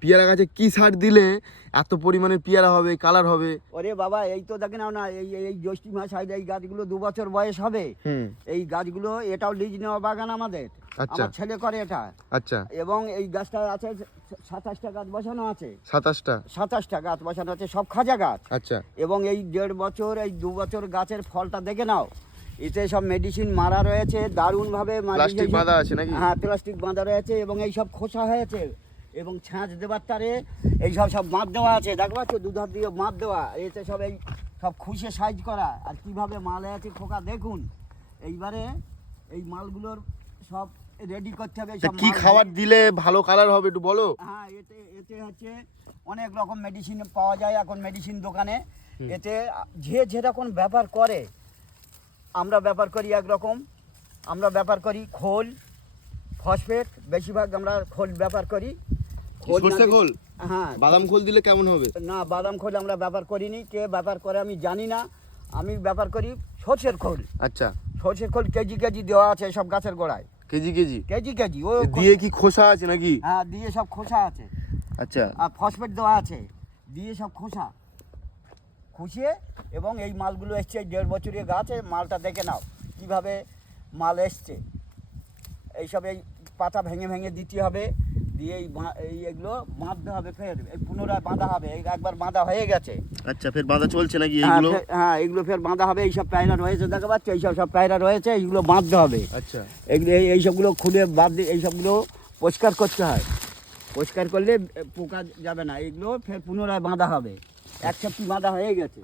পেয়ারা গাছে কি সার দিলে এত পরিমাণে পেয়ারা হবে, কালার হবে? ওরে বাবা, এই তো দেখে নাও না, এই জ্যৈষ্ঠ মাস হয়, এই গাছগুলো 2 বছর বয়স হবে। এই গাছগুলো, এটাও লিজ নেওয়া বাগান আমাদের, আমার ছেলে করে এটা। আচ্ছা। এবং এই গাছটা আছে 27টা গাছ বসানো আছে। 27টা গাছ বসানো আছে, সব খাজা গাছ। আচ্ছা। এবং এই 1.5 বছর, এই 2 বছর গাছের ফলটা দেখে নাও। এতে সব মেডিসিন মারা রয়েছে, দারুণভাবে প্লাস্টিক বাঁধা আছে নাকি? হ্যাঁ, প্লাস্টিক বাঁধা রয়েছে, এবং এই সব খোসা হয়েছে, এবং ছাঁচ দেবার তারে এই সব মাপ দেওয়া আছে, দেখতে পাচ্ছ, দুধার দিয়ে মাপ দেওয়া। এতে সব এই সব খুশে সাইজ করা, আর কিভাবে মাল আছে খোকা দেখুন। এইবারে এই মালগুলোর সব রেডি করতে হবে। কি খাবার দিলে ভালো কালার হবে একটু বলো? হ্যাঁ, এতে হচ্ছে অনেক রকম মেডিসিন পাওয়া যায় এখন মেডিসিন দোকানে। এতে যে যেরকম ব্যাপার করে, আমরা ব্যাপার করি একরকম, আমরা ব্যাপার করি খোল, ফসফেট, বেশিরভাগ আমরা খোল ব্যাপার করি। সরষে খোল? হ্যাঁ। বাদাম খোল দিলে কেমন হবে? না, বাদাম খোল আমরা ব্যাপার করিনি, কে ব্যাপার করে আমি জানি না। আমি ব্যাপার করি সরষের খোল। আচ্ছা। সরষের খোল কেজি দেওয়া আছে সব গাছের গোড়ায়। কেজি ও দিয়ে কি খোসা আছে নাকি? হ্যাঁ, দিয়ে সব খোসা আছে। আচ্ছা। আর ফসফেট দেওয়া আছে, দিয়ে সব খোসা খুশিয়ে। এবং এই মালগুলো এসছে 1.5 বছরের গাছে, মালটা দেখে নাও কিভাবে মাল এসছে। এইসব এই পাতা ভেঙে ভেঙে দিতে হবে, দিয়ে এইগুলো বাঁধতে হবে, ফের এই পুনরায় বাঁধা হবে। একবার বাঁধা হয়ে গেছে। আচ্ছা, ফের বাঁধা চলছে নাকি এইগুলো? হ্যাঁ, এগুলো ফের বাঁধা হবে। এইসব পায়রা রয়েছে, দেখা পাচ্ছ, এইসব পায়রা রয়েছে, এইগুলো বাঁধতে হবে। আচ্ছা। এগুলো এইসবগুলো খুলে বাদ দিয়ে এইসবগুলো পরিষ্কার করতে হয়। পরিষ্কার করলে পোকা যাবে না। এগুলো ফের পুনরায় বাঁধা হবে। এক সপ্তাহ বাঁধা হয়ে গেছে।